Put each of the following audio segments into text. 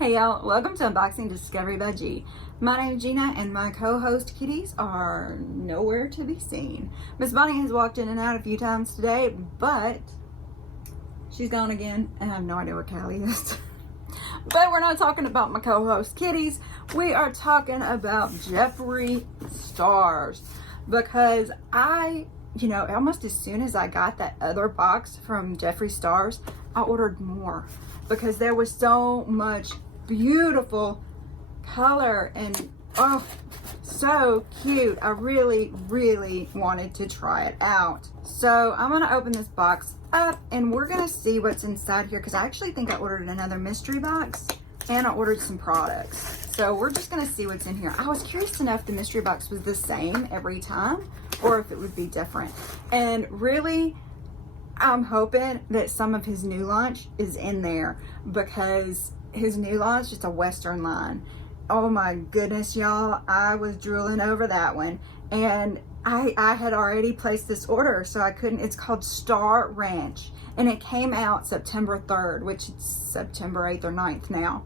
Hey y'all, welcome to Unboxing Discovery by G. My name is Gina and my co-host kitties are nowhere to be seen. Miss Bonnie has walked in and out a few times today, but she's gone again and I have no idea where Callie is. But we're not talking about my co-host kitties. We are talking about Jeffree stars, because almost as soon as I got that other box from Jeffree stars, I ordered more because there was so much beautiful color and oh, so cute. I really wanted to try it out. So I'm gonna open this box up and we're gonna see what's inside here, because I actually think I ordered another mystery box and I ordered some products. So we're just gonna see what's in here. I was curious to know if the mystery box was the same every time or if it would be different. And really, I'm hoping that some of his new launch is in there, because his new launch is a Western line. Oh my goodness, y'all. I was drooling over that one. And I had already placed this order, so I couldn't. It's called Star Ranch. And it came out September 3rd, which is September 8th or 9th now.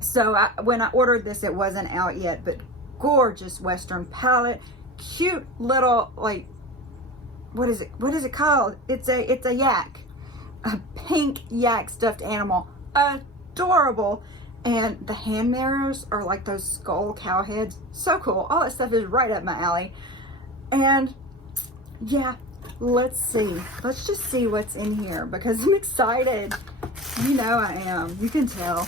So when I ordered this, it wasn't out yet, but gorgeous Western palette. Cute little, like, what is it called? It's a yak. A pink yak stuffed animal. Adorable. And the hand mirrors are like those skull cow heads. So cool. All that stuff is right up my alley. And yeah, let's see. Let's just see what's in here, because I'm excited. You know I am. You can tell.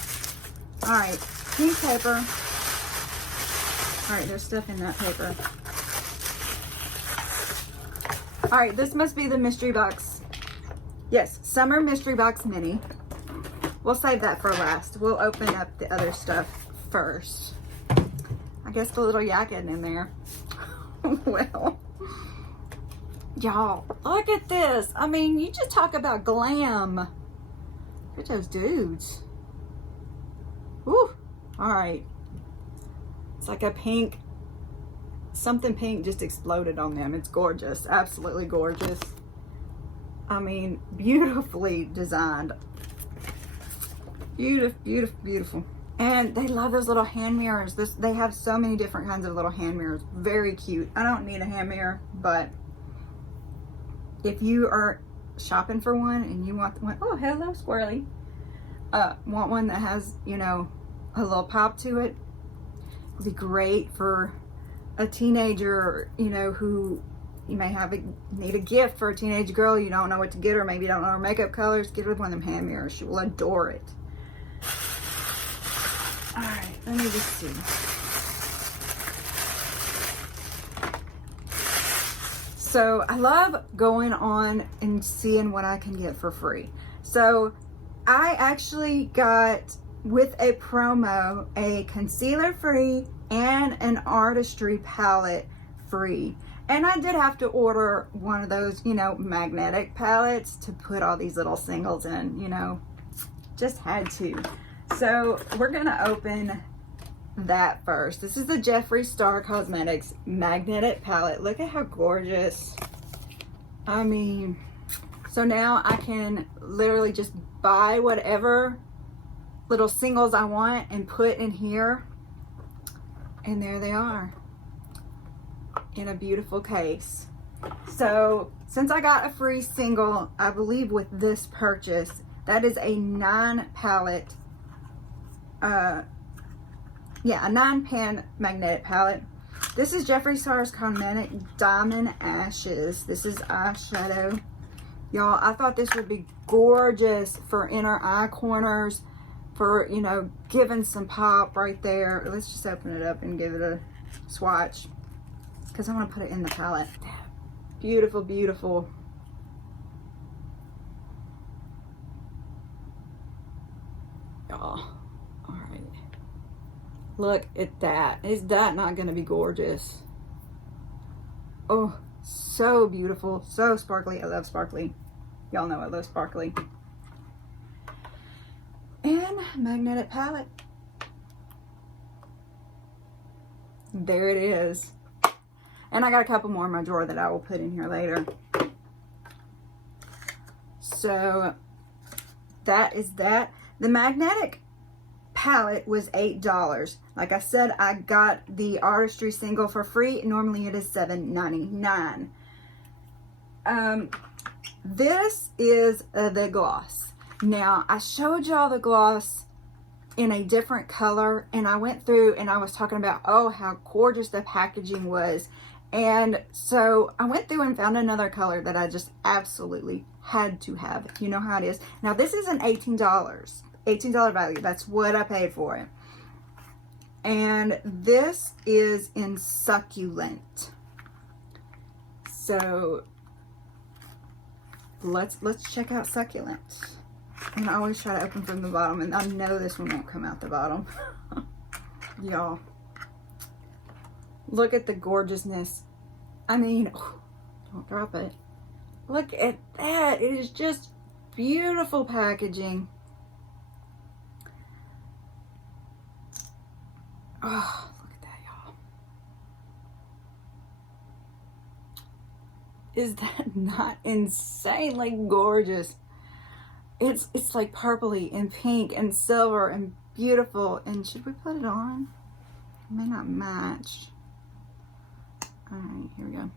Alright, pink paper. Alright, there's stuff in that paper. Alright, this must be the mystery box. Yes, Summer Mystery Box Mini. We'll save that for last. We'll open up the other stuff first. I guess the little yak isn't in there. Well, y'all, look at this. I mean, you just talk about glam. Look at those dudes. Woo. Alright. It's like a pink, something pink just exploded on them. It's gorgeous. Absolutely gorgeous. I mean, beautifully designed. Beautiful. And they love those little hand mirrors. They have so many different kinds of little hand mirrors. Very cute. I don't need a hand mirror, but if you are shopping for one and you want one, oh, hello, squirrely. Want one that has, a little pop to it, it'd be great for a teenager, who you may need a gift for a teenage girl. You don't know what to get her. Maybe you don't know her makeup colors. Get her one of them hand mirrors. She will adore it. All right, let me just see. So I love going on and seeing what I can get for free. So I actually got, with a promo, a concealer free and an artistry palette free. And I did have to order one of those, magnetic palettes to put all these little singles in, just had to. So we're gonna open that first. This is the Jeffree Star Cosmetics magnetic palette. Look at how gorgeous. I mean, so now I can literally just buy whatever little singles I want and put in here. And there they are, in a beautiful case. So since I got a free single, I believe with this purchase, that is a 9 palette, a 9-pan magnetic palette. This is Jeffree Star's Cosmetic Diamond Ashes. This is eyeshadow. Y'all, I thought this would be gorgeous for inner eye corners, for, giving some pop right there. Let's just open it up and give it a swatch, because I want to put it in the palette. Beautiful. Y'all, all right. Look at that. Is that not going to be gorgeous? Oh, so beautiful. So sparkly. I love sparkly. Y'all know I love sparkly. And magnetic palette. There it is. And I got a couple more in my drawer that I will put in here later. So that is that. The magnetic palette was $8. Like I said, I got the Artistry Single for free. Normally it is $7.99. This is the gloss. Now, I showed y'all the gloss in a different color, and I went through and I was talking about, oh, how gorgeous the packaging was. And so I went through and found another color that I just absolutely had to have. You know how it is. Now, this is an $18 value. That's what I paid for it. And this is in Succulent. So let's check out Succulent. And I always try to open from the bottom, and I know this one won't come out the bottom. Y'all, look at the gorgeousness. I mean, oh, don't drop it. Look at that. It is just beautiful packaging. Oh, look at that, y'all. Is that not insanely gorgeous? It's like purpley and pink and silver and beautiful. And should we put it on? It may not match. All right, here we go.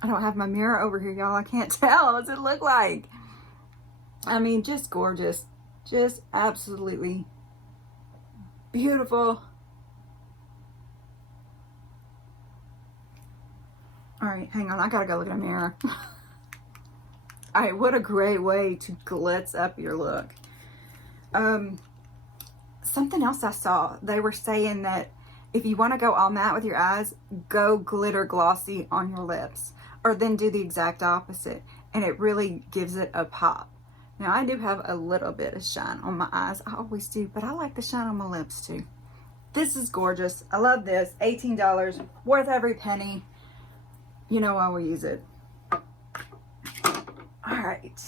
I don't have my mirror over here, y'all. I can't tell. What's it look like? I mean, just gorgeous. Just absolutely beautiful. All right, hang on. I gotta go look in a mirror. All right, what a great way to glitz up your look. Something else I saw, they were saying that if you want to go all matte with your eyes, go glitter glossy on your lips, or then do the exact opposite, and it really gives it a pop. Now, I do have a little bit of shine on my eyes. I always do, but I like the shine on my lips too. This is gorgeous. I love this. $18, worth every penny. You know I will use it. All right.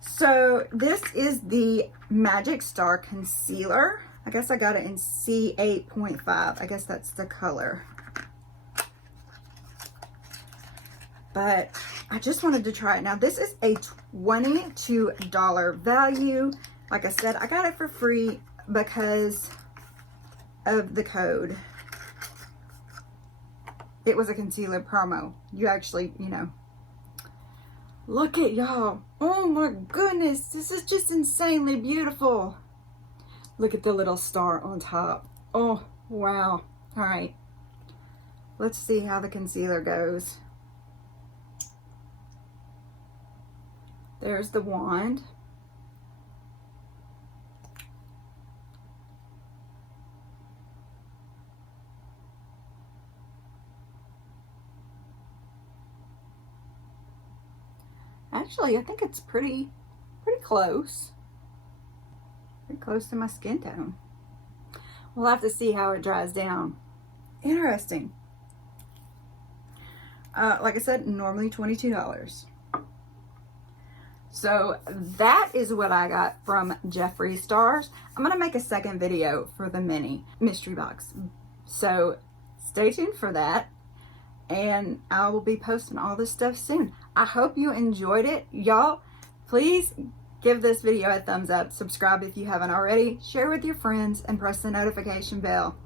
So this is the Magic Star Concealer. I guess I got it in C8.5. I guess that's the color. But I just wanted to try it. Now, this is a $22 value. Like I said, I got it for free because of the code. It was a concealer promo. You actually, you know. Look at y'all. Oh my goodness. This is just insanely beautiful. Look at the little star on top. Oh, wow. All right. Let's see how the concealer goes. There's the wand. Actually, I think it's pretty close. Pretty close to my skin tone. We'll have to see how it dries down. Interesting. Like I said, normally $22. So that is what I got from jeffreestar. I'm going to make a second video for the mini mystery box. So stay tuned for that. And I will be posting all this stuff soon. I hope you enjoyed it. Y'all, please give this video a thumbs up. Subscribe if you haven't already. Share with your friends and press the notification bell.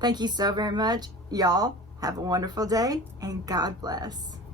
Thank you so very much. Y'all, have a wonderful day and God bless.